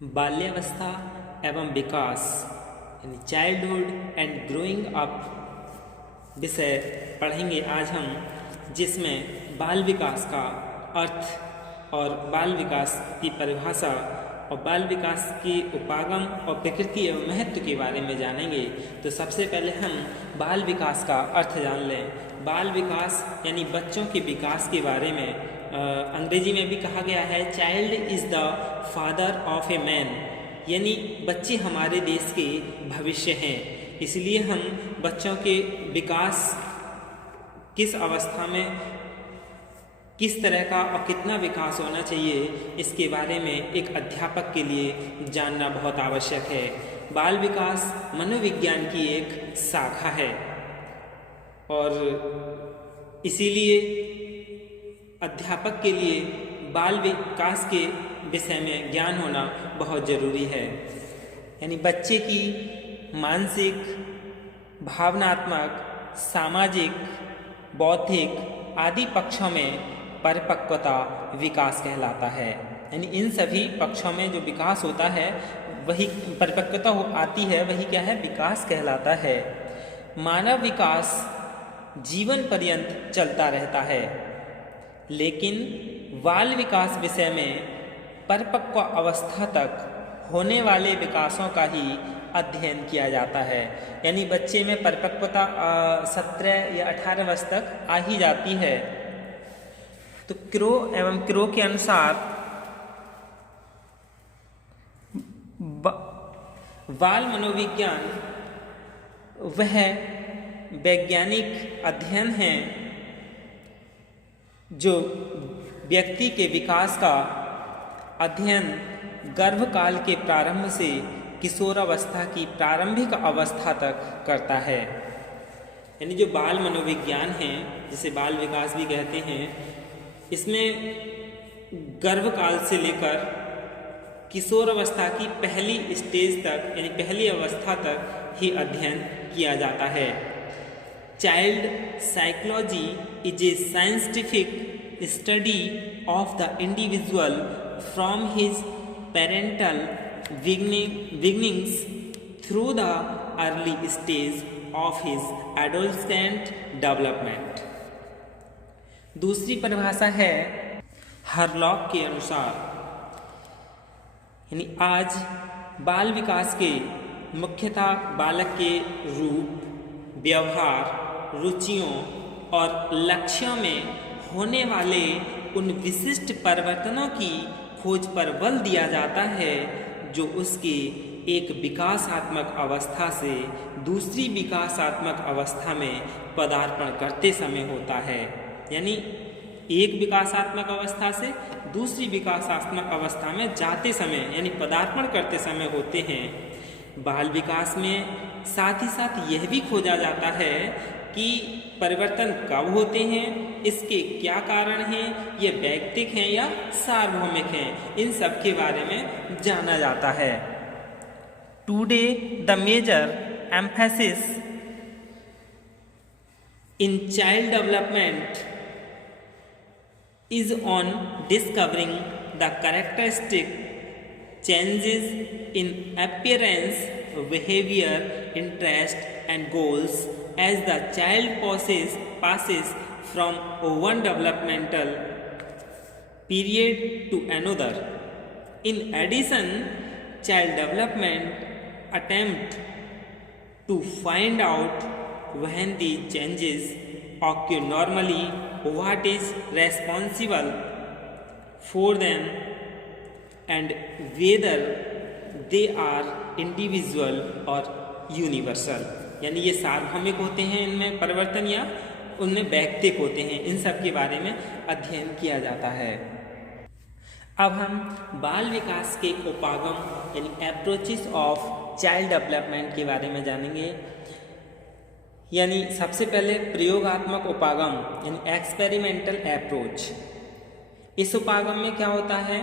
बाल्यावस्था एवं विकास यानी चाइल्डहुड एंड ग्रोइंग अप विषय पढ़ेंगे आज हम, जिसमें बाल विकास का अर्थ और बाल विकास की परिभाषा और बाल विकास की उपागम और प्रकृति एवं महत्व के बारे में जानेंगे। तो सबसे पहले हम बाल विकास का अर्थ जान लें। बाल विकास यानी बच्चों के विकास के बारे में अंग्रेजी में भी कहा गया है, child is the father of a man, यानी बच्चे हमारे देश के भविष्य हैं। इसलिए हम बच्चों के विकास किस अवस्था में किस तरह का और कितना विकास होना चाहिए, इसके बारे में एक अध्यापक के लिए जानना बहुत आवश्यक है। बाल विकास मनोविज्ञान की एक शाखा है और इसीलिए अध्यापक के लिए बाल विकास के विषय में ज्ञान होना बहुत ज़रूरी है। यानी बच्चे की मानसिक, भावनात्मक, सामाजिक, बौद्धिक आदि पक्षों में परिपक्वता विकास कहलाता है। यानी इन सभी पक्षों में जो विकास होता है वही परिपक्वता आती है, वही क्या है, विकास कहलाता है। मानव विकास जीवन पर्यंत चलता रहता है, लेकिन बाल विकास विषय में परिपक्व अवस्था तक होने वाले विकासों का ही अध्ययन किया जाता है। यानी बच्चे में परिपक्वता 17 या 18 वर्ष तक आ ही जाती है। तो क्रो के अनुसार बाल मनोविज्ञान वह वैज्ञानिक अध्ययन है जो व्यक्ति के विकास का अध्ययन गर्भकाल के प्रारंभ से किशोरावस्था की प्रारंभिक अवस्था तक करता है। यानी जो बाल मनोविज्ञान है, जिसे बाल विकास भी कहते हैं, इसमें गर्भकाल से लेकर किशोरावस्था की पहली स्टेज तक यानी पहली अवस्था तक ही अध्ययन किया जाता है। Child psychology is a scientific study of the individual from his parental beginnings through the early stage of his adolescent development। दूसरी परिभाषा है हरलॉक के अनुसार। यानी आज बाल विकास के मुख्यतः बालक के रूप, व्यवहार, रुचियों और लक्ष्यों में होने वाले उन विशिष्ट परिवर्तनों की खोज पर बल दिया जाता है जो उसके एक विकासात्मक अवस्था से दूसरी विकासात्मक अवस्था में पदार्पण करते समय होता है। यानी एक विकासात्मक अवस्था से दूसरी विकासात्मक अवस्था में जाते समय यानी पदार्पण करते समय होते हैं। बाल विकास में साथ ही साथ यह भी खोजा जाता है कि परिवर्तन कब होते हैं, इसके क्या कारण हैं, ये वैयक्तिक हैं या सार्वभौमिक हैं, इन सब के बारे में जाना जाता है। Today the major emphasis in child development is on discovering the characteristic changes in appearance, behavior, interest and goals as the child passes from one developmental period to another. In addition, child development attempt to find out when the changes occur normally, what is responsible for them and whether they are individual or universal। यानी ये सार्वभौमिक होते हैं इनमें परिवर्तन या उनमें वैयक्तिक होते हैं, इन सब के बारे में अध्ययन किया जाता है। अब हम बाल विकास के उपागम यानी अप्रोचेस ऑफ चाइल्ड डेवलपमेंट के बारे में जानेंगे। यानी सबसे पहले प्रयोगात्मक उपागम यानी एक्सपेरिमेंटल अप्रोच। इस उपागम में क्या होता है,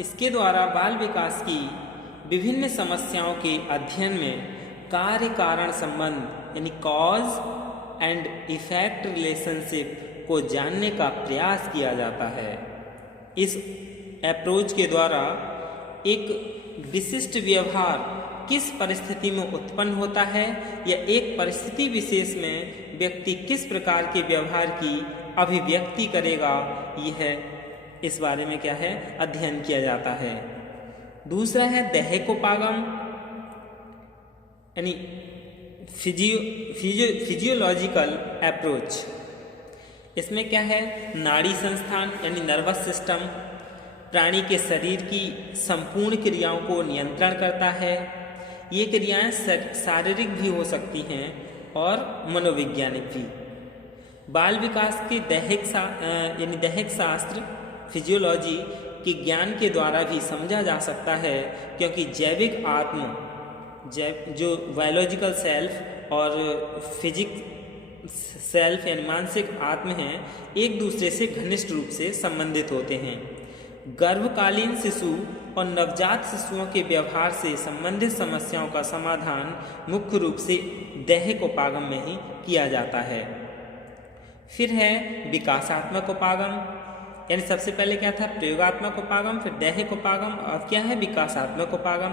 इसके द्वारा बाल विकास की विभिन्न समस्याओं के अध्ययन में कार्य कारण संबंध यानी कॉज एंड इफेक्ट रिलेशनशिप को जानने का प्रयास किया जाता है। इस अप्रोच के द्वारा एक विशिष्ट व्यवहार किस परिस्थिति में उत्पन्न होता है या एक परिस्थिति विशेष में व्यक्ति किस प्रकार के व्यवहार की अभिव्यक्ति करेगा, यह इस बारे में क्या है, अध्ययन किया जाता है। दूसरा है दैहिकोपागम यानी फिजियोलॉजिकल अप्रोच। इसमें क्या है, नाड़ी संस्थान यानी नर्वस सिस्टम प्राणी के शरीर की संपूर्ण क्रियाओं को नियंत्रण करता है। ये क्रियाएं शारीरिक भी हो सकती हैं और मनोवैज्ञानिक भी। बाल विकास के दैहिक शास्त्र फिजियोलॉजी के ज्ञान के द्वारा भी समझा जा सकता है, क्योंकि जैविक आत्म जो बायोलॉजिकल सेल्फ और फिजिक सेल्फ यानी मानसिक आत्म हैं, एक दूसरे से घनिष्ठ रूप से संबंधित होते हैं। गर्भकालीन शिशु और नवजात शिशुओं के व्यवहार से संबंधित समस्याओं का समाधान मुख्य रूप से दैहिकोपागम में ही किया जाता है। फिर है विकासात्मक उपागम, यानी सबसे पहले क्या था, प्रयोगात्मक उपागम, फिर दैहिकोपागम, और क्या है विकासात्मक उपागम।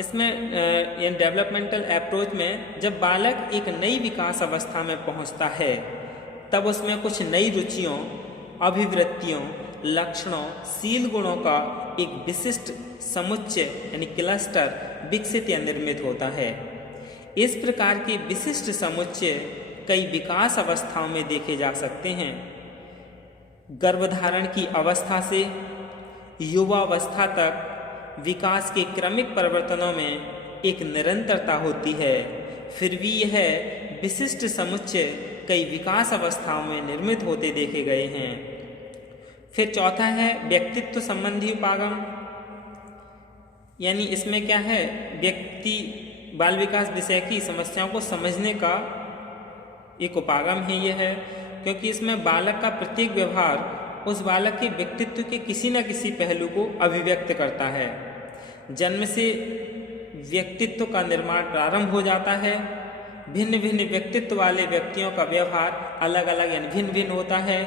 इसमें यानी डेवलपमेंटल अप्रोच में जब बालक एक नई विकास अवस्था में पहुंचता है, तब उसमें कुछ नई रुचियों, अभिवृत्तियों, लक्षणों, शील गुणों का एक विशिष्ट समुच्चय यानी क्लस्टर विकसित या निर्मित होता है। इस प्रकार के विशिष्ट समुच्चय कई विकास अवस्थाओं में देखे जा सकते हैं। गर्भधारण की अवस्था से युवावस्था तक विकास के क्रमिक परिवर्तनों में एक निरंतरता होती है। फिर भी यह विशिष्ट समुच्चय कई विकास अवस्थाओं में निर्मित होते देखे गए हैं। फिर चौथा है व्यक्तित्व संबंधी उपागम, यानी इसमें क्या है, व्यक्ति बाल विकास विषय की समस्याओं को समझने का एक उपागम है। यह है क्योंकि इसमें बालक का प्रत्येक व्यवहार उस बालक के व्यक्तित्व के किसी न किसी पहलू को अभिव्यक्त करता है। जन्म से व्यक्तित्व का निर्माण प्रारंभ हो जाता है। भिन्न भिन्न व्यक्तित्व वाले व्यक्तियों का व्यवहार अलग अलग यानी भिन्न भिन्न होता है।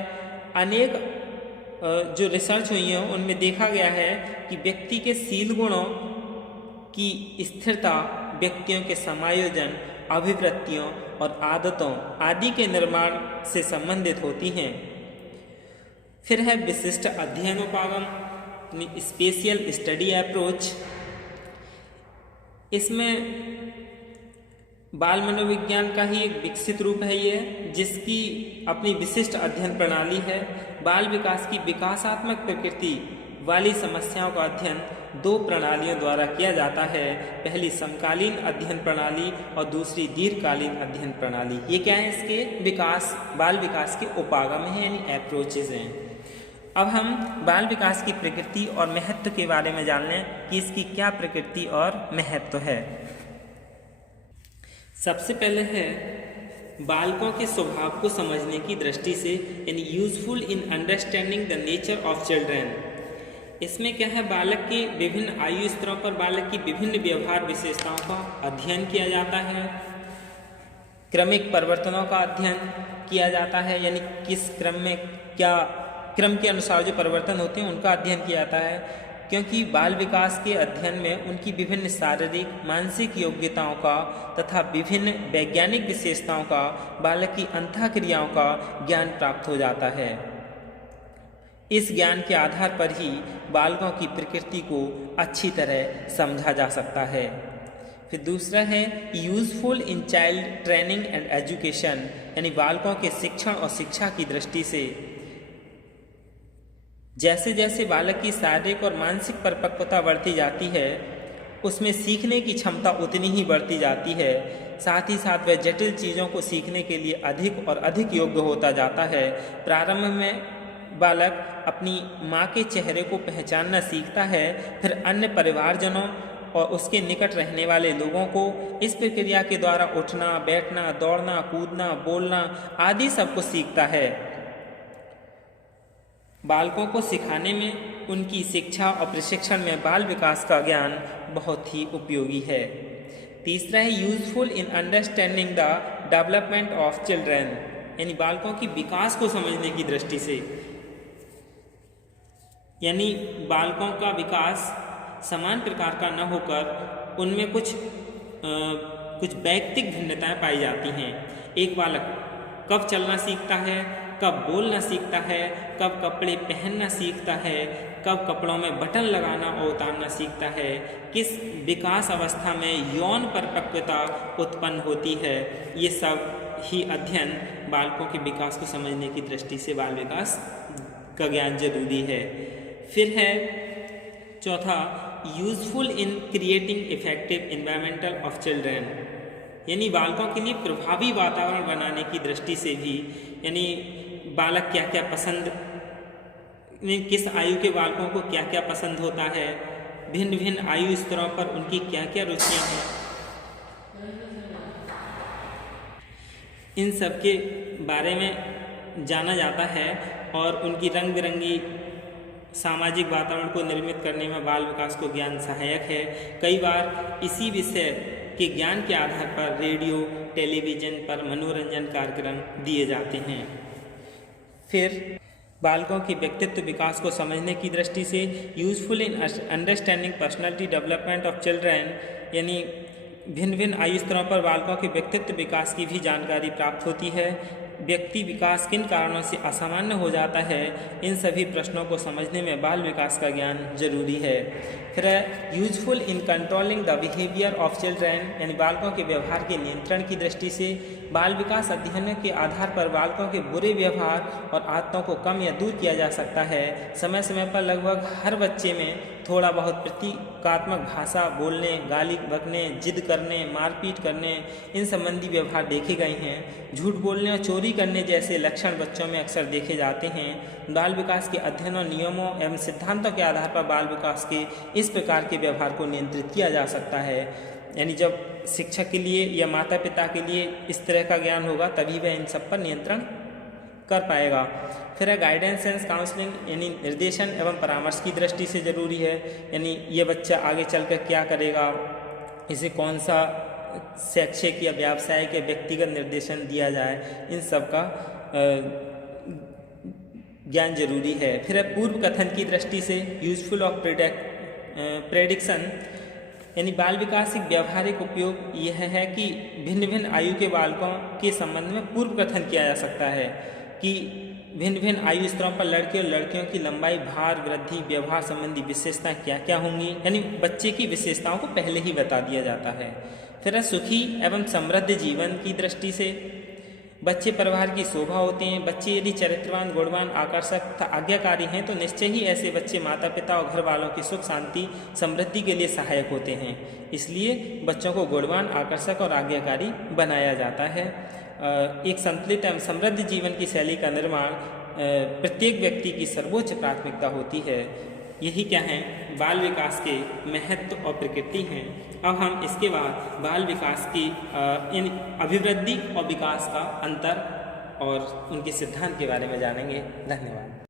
अनेक जो रिसर्च हुई है उनमें देखा गया है कि व्यक्ति के शील गुणों की स्थिरता व्यक्तियों के समायोजन, अभिवृत्तियों और आदतों आदि के निर्माण से संबंधित होती हैं। फिर है विशिष्ट अध्ययन उपागम, स्पेशियल स्टडी अप्रोच। इसमें बाल मनोविज्ञान का ही एक विकसित रूप है ये, जिसकी अपनी विशिष्ट अध्ययन प्रणाली है। बाल विकास की विकासात्मक प्रकृति वाली समस्याओं का अध्ययन दो प्रणालियों द्वारा किया जाता है। पहली समकालीन अध्ययन प्रणाली और दूसरी दीर्घकालीन अध्ययन प्रणाली। ये क्या है, इसके विकास, बाल विकास के उपागम हैं यानी अप्रोचेज हैं। अब हम बाल विकास की प्रकृति और महत्व के बारे में जान लें कि इसकी क्या प्रकृति और महत्व है। सबसे पहले है बालकों के स्वभाव को समझने की दृष्टि से यानी useful in understanding the nature of children. इसमें क्या है, बालक के विभिन्न आयु स्तरों पर बालक की विभिन्न व्यवहार विशेषताओं का अध्ययन किया जाता है। क्रमिक परिवर्तनों का अध्ययन किया जाता है, यानी किस क्रम में क्या क्रम के अनुसार जो परिवर्तन होते हैं उनका अध्ययन किया जाता है। क्योंकि बाल विकास के अध्ययन में उनकी विभिन्न शारीरिक, मानसिक योग्यताओं का तथा विभिन्न वैज्ञानिक विशेषताओं का, बालक की अंतःक्रियाओं का ज्ञान प्राप्त हो जाता है। इस ज्ञान के आधार पर ही बालकों की प्रकृति को अच्छी तरह समझा जा सकता है। फिर दूसरा है useful in child training and education, यानी बालकों के शिक्षण और शिक्षा की दृष्टि से जैसे जैसे बालक की शारीरिक और मानसिक परिपक्वता बढ़ती जाती है, उसमें सीखने की क्षमता उतनी ही बढ़ती जाती है। साथ ही साथ वह जटिल चीज़ों को सीखने के लिए अधिक और अधिक योग्य होता जाता है। प्रारंभ में बालक अपनी माँ के चेहरे को पहचानना सीखता है, फिर अन्य परिवारजनों और उसके निकट रहने वाले लोगों को इस प्रक्रिया के द्वारा उठना, बैठना, दौड़ना, कूदना, बोलना आदि सब कुछ सीखता है। बालकों को सिखाने में, उनकी शिक्षा और प्रशिक्षण में बाल विकास का ज्ञान बहुत ही उपयोगी है। तीसरा है useful in understanding the development of children, यानी बालकों की विकास को समझने की दृष्टि से, यानी बालकों का विकास समान प्रकार का न होकर उनमें कुछ वैयक्तिक भिन्नताएं पाई जाती हैं। एक बालक कब चलना सीखता है, कब बोलना सीखता है, कब कपड़े पहनना सीखता है, कब कपड़ों में बटन लगाना और उतारना सीखता है, किस विकास अवस्था में यौन परिपक्वता उत्पन्न होती है, ये सब ही अध्ययन बालकों के विकास को समझने की दृष्टि से बाल विकास का ज्ञान जरूरी है। फिर है चौथा, useful in creating effective environmental of children, यानी बालकों के लिए प्रभावी वातावरण बनाने की दृष्टि से भी, यानी बालक क्या क्या पसंद, किस आयु के बालकों को क्या क्या पसंद होता है, भिन्न भिन्न आयु स्तरों पर उनकी क्या क्या रुचियां हैं, इन सब के बारे में जाना जाता है और उनकी रंग बिरंगी सामाजिक वातावरण को निर्मित करने में बाल विकास को ज्ञान सहायक है। कई बार इसी विषय के ज्ञान के आधार पर रेडियो टेलीविज़न पर मनोरंजन कार्यक्रम दिए जाते हैं। फिर बालकों के व्यक्तित्व विकास को समझने की दृष्टि से useful in understanding personality development of children, यानी भिन्न भिन्न आयु स्तरों पर बालकों के व्यक्तित्व विकास की भी जानकारी प्राप्त होती है। व्यक्ति विकास किन कारणों से असामान्य हो जाता है, इन सभी प्रश्नों को समझने में बाल विकास का ज्ञान जरूरी है। फिर useful in controlling the behaviour of children, यानी बालकों के व्यवहार के नियंत्रण की दृष्टि से बाल विकास अध्ययनों के आधार पर बालकों के बुरे व्यवहार और आदतों को कम या दूर किया जा सकता है। समय समय पर लगभग हर बच्चे में थोड़ा बहुत प्रतीकात्मक भाषा बोलने, गाली बकने, जिद करने, मारपीट करने, इन संबंधी व्यवहार देखे गए हैं। झूठ बोलने और चोरी करने जैसे लक्षण बच्चों में अक्सर देखे जाते हैं। बाल विकास के अध्ययन और नियमों एवं सिद्धांतों के आधार पर बाल विकास के इस प्रकार के व्यवहार को नियंत्रित किया जा सकता है। यानी जब शिक्षक के लिए या माता पिता के लिए इस तरह का ज्ञान होगा तभी वह इन सब पर नियंत्रण कर पाएगा। फिर है गाइडेंस एंड काउंसलिंग, यानी निर्देशन एवं परामर्श की दृष्टि से ज़रूरी है। यानी ये बच्चा आगे चलकर क्या करेगा, इसे कौन सा शैक्षिक या व्यावसायिक या व्यक्तिगत निर्देशन दिया जाए, इन सब का ज्ञान जरूरी है। फिर है पूर्व कथन की दृष्टि से यूजफुल ऑफ प्रेडिक्शन, यानी बाल विकास एक व्यावहारिक उपयोग यह है कि भिन्न भिन्न आयु के बालकों के संबंध में पूर्व कथन किया जा सकता है कि भिन्न भिन्न आयु स्तरों पर लड़के और लड़कियों की लंबाई, भार, वृद्धि, व्यवहार संबंधी विशेषताएं क्या क्या होंगी, यानी बच्चे की विशेषताओं को पहले ही बता दिया जाता है। फिर है सुखी एवं समृद्ध जीवन की दृष्टि से बच्चे परिवार की शोभा होते हैं। बच्चे यदि चरित्रवान, गुणवान, आकर्षक तथा आज्ञाकारी हैं तो निश्चय ही ऐसे बच्चे माता पिता और घर वालों की सुख शांति समृद्धि के लिए सहायक होते हैं। इसलिए बच्चों को गुणवान, आकर्षक और आज्ञाकारी बनाया जाता है। एक संतुलित एवं समृद्ध जीवन की शैली का निर्माण प्रत्येक व्यक्ति की सर्वोच्च प्राथमिकता होती है। यही क्या है, बाल विकास के महत्व और प्रकृति हैं। अब हम इसके बाद बाल विकास की इन अभिवृद्धि और विकास का अंतर और उनके सिद्धांत के बारे में जानेंगे। धन्यवाद।